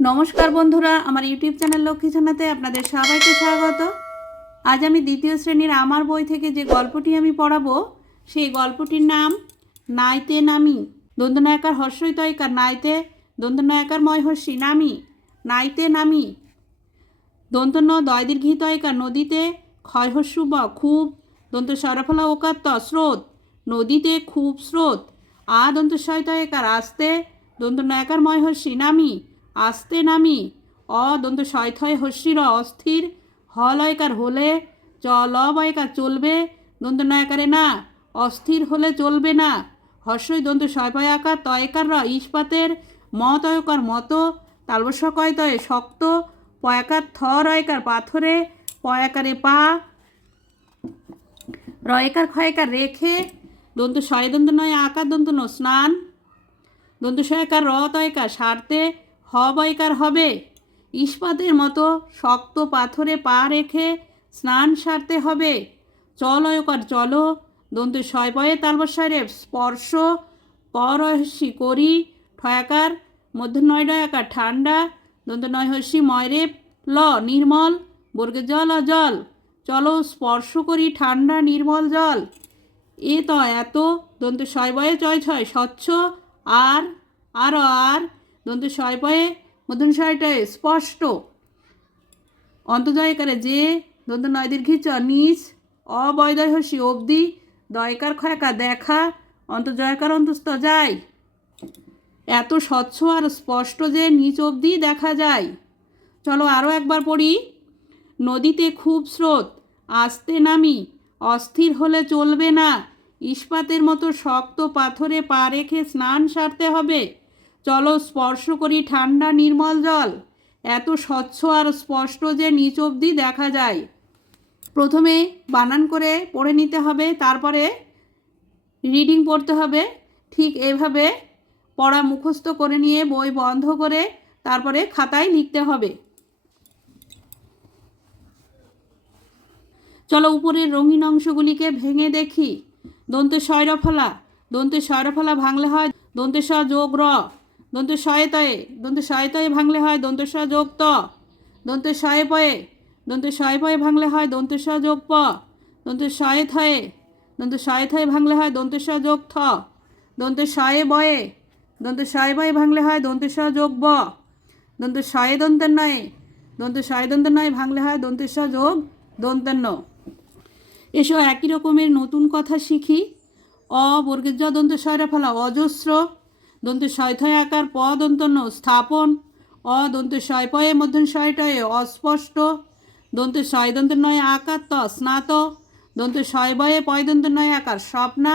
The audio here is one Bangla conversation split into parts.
নমস্কার বন্ধুরা, আমার ইউটিউব চ্যানেল লক্ষ্মী ছানাতে আপনাদের সবাইকে স্বাগত। আজ আমি দ্বিতীয় শ্রেণির আমার বই থেকে যে গল্পটি আমি পড়াবো, সেই গল্পটির নাম নাইতে নামি। দন্তনায়কার হর্ষই তয়কার নাইতে দন্তনায়কার ময়হর্ষি নামি। নাইতে নামি। দন্তন্য দয় দীর্ঘিতয়কার নদীতে ক্ষয়হস্যু ব খুব দন্ত সরফলা ওকাত্ত স্রোত নদীতে খুব স্রোত। আ দন্ত শয়তয়কার আসতে দন্ত নয়কার ময়হর্ষি নামি। আসতে নামি। অ দন্ত শয়থয় হস্যির অস্থির হলয়কার হলে চ বয়কার চলবে। দন্ত নয়কারে না, অস্থির হলে চলবে না। হর্ষই দন্ত শয়পয়াকার তয়কার র ইস্পাতের মতয়কার মতো তালবস্য কয়তয়ে শক্ত, পয়াকার থ রয়কার পাথরে, পয়াকারে পা, রয়কার ক্ষয়কার রেখে, দন্ত শয় দন্ত নয় আকার দন্ত ন স্নান, দন্ত শয়কার র তয়কার সারতে হ বয়কার হবে। ইস্পাতের মতো শক্ত পাথরে পা রেখে স্নান সারতে হবে। চলয়কার চলো। দন্ত শয় বয়ে তালবস্বরে স্পর্শ পরহস্যি করি। ঠয়াকার, মধ্য নয় ডয়াকার ঠান্ডা। দন্ত নয় হস্যি ময়রেপ ল, নির্মল। বর্গে জল জল। চলো স্পর্শ করি ঠান্ডা, নির্মল জল। এ তো এত। দন্ত ছয় বয়ে চয় ছয়, স্বচ্ছ। আর আর আর। দন্ত ছয় বয়ে মধ্যন ছয়টায় স্পষ্ট। অন্তজয়কারে যে দন্ত নয় দীর্ঘিচ নিচ অবয়দয় হসি অবধি দয়কার ক্ষয়কা দেখা অন্তজয়কার অন্তস্থ যায়। এত স্বচ্ছ আর স্পষ্ট যে নিচ অবধি দেখা যায়। চলো আরও একবার পড়ি। নদীতে খুব স্রোত, আসতে নামি, অস্থির হলে চলবে না। ইস্পাতের মতো শক্ত পাথরে পা রেখে স্নান সারতে হবে। চলো স্পর্শ করি ঠান্ডা নির্মল জল। এত স্বচ্ছ আর স্পষ্ট যে নিচ অবধি দেখা যায়। প্রথমে বানান করে পড়ে নিতে হবে, তারপরে রিডিং পড়তে হবে। ঠিক এভাবে পড়া মুখস্থ করে নিয়ে বই বন্ধ করে তারপরে খাতায় লিখতে হবে। চলো উপরের রঙিন অংশগুলিকে ভেঙে দেখি। দন্তে শয়রফলা দন্তে শয়রফলা ভাঙলে হয়, দন্তে স যোগ র। দন্তে শয়তয়ে দন্তে শয়তয়ে ভাঙলে হয় দন্তে যোগ ত দন্তে শয়ে পয়ে দন্তে শয়ে পয়ে ভাঙলে হয় দন্তে যোগ প দন্তে শয়ে থয়ে দন্তে শয়ে থয়ে ভাঙলে হয় দন্তে যোগ থ দন্তে শয়ে বয়ে দন্ত শয়ে বয়ে ভাঙলে হয় দন্তে যোগ ব দন্ত শয়ে দন্তের নয়ে দন্ত শয়ে দন্তের নয় ভাঙলে হয় দন্তে যোগ দন্তের ন এসব একই রকমের নতুন কথা শিখি অ বর্গের জ দন্ত শয়রা ফলা অজস্র দন্ত শয়থয় আকার প দন্ত ন স্থাপন। অ দন্ত শয় পয়ে মধ্যন শয়টয়ে অস্পষ্ট। দন্ত শয় দন্ত নয় আকার ত স্নাত। দন্ত শয় বয়ে পয় দন্ত নয় আকার স্বপ্না।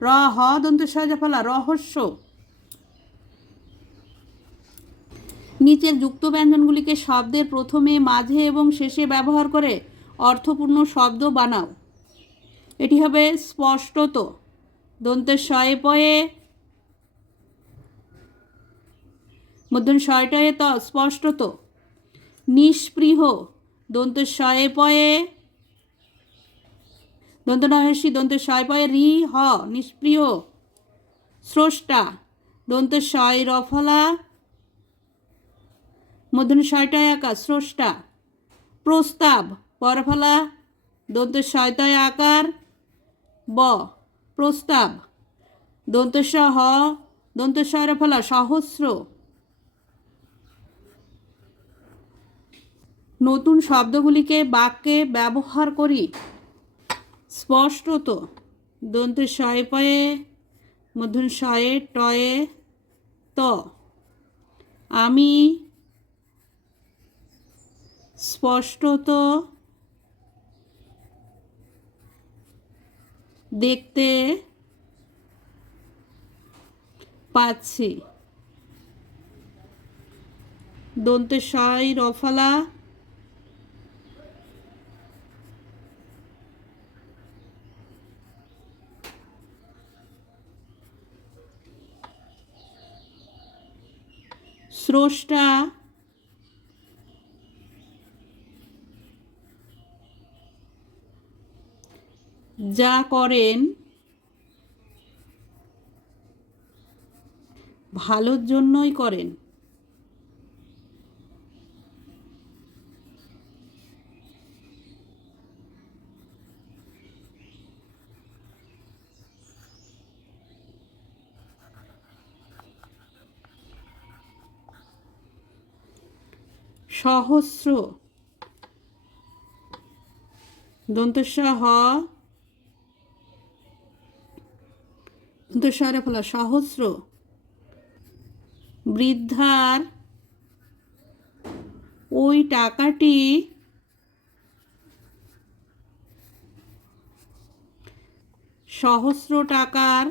র হ দন্ত শয়জা ফলা রহস্য। নিচের যুক্ত ব্যঞ্জনগুলিকে শব্দের প্রথমে, মাঝে এবং শেষে ব্যবহার করে অর্থপূর্ণ শব্দ বানাও। এটি হবে স্পষ্টত। দন্তের শয়ে পয়ে মধ্যন শয়টয়ে ত স্পষ্টত। নিষ্পৃহ। দন্তের শয়ে পয়ে। দন্ত নহেসি দন্ত শয় পয়ে রি হ, নিষ্পৃহ। স্রষ্টা। দন্ত শয় রফলা মধ্যন শয়টায় আকার স্রষ্টা। প্রস্তাব পরফলা দন্ত শয়তায় আকার, ব। প্রস্তাব। দন্তস্ব হ। দন্তস্বর ফলা, সহস্র। নতুন শব্দগুলিকে বাক্যে ব্যবহার করি। স্পষ্টত দন্ত শয়ে পয়ে মধ্যন শয়ে টয়ে, ত। আমি স্পষ্টত দেখতে পাচ্ছি। দন্তে সাই রফালা স্রষ্টা। যা করেন ভালোর জন্যই করেন। সহস্র। দন্তস্ব দন্তস্বরে ফলা সহস্র। বৃদ্ধার ওই টাকাটি সহস্র টাকার।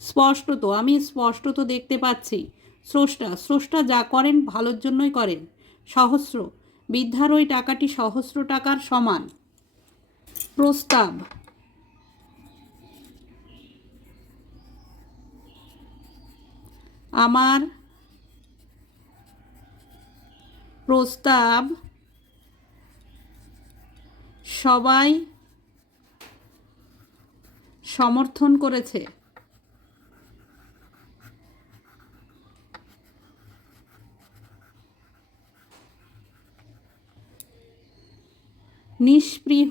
স্পষ্টত, আমি স্পষ্টত দেখতে পাচ্ছি। স্রষ্টা স্রষ্টা যা করেন ভালোর জন্যই করেন। সহস্র, বৃদ্ধার ওই টাকাটি সহস্র টাকার সমান। প্রস্তাব। আমার প্রস্তাব, সবাই সমর্থন করেছে। নিষ্পৃহ।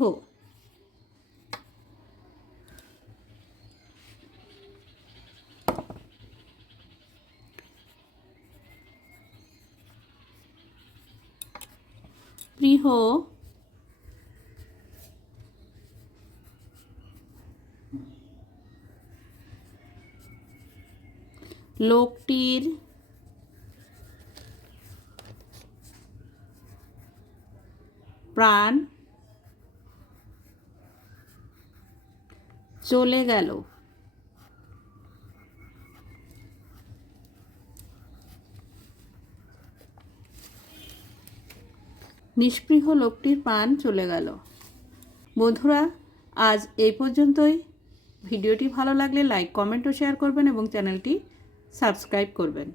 প্রিহ লোকটির প্রাণ চলে গেল। নিষ্পৃহ লোকটির প্রাণ চলে গেল। বন্ধুরা, আজ এই পর্যন্তই। ভিডিওটি ভালো লাগলে লাইক কমেন্ট ও শেয়ার করবেন এবং চ্যানেলটি সাবস্ক্রাইব করবেন।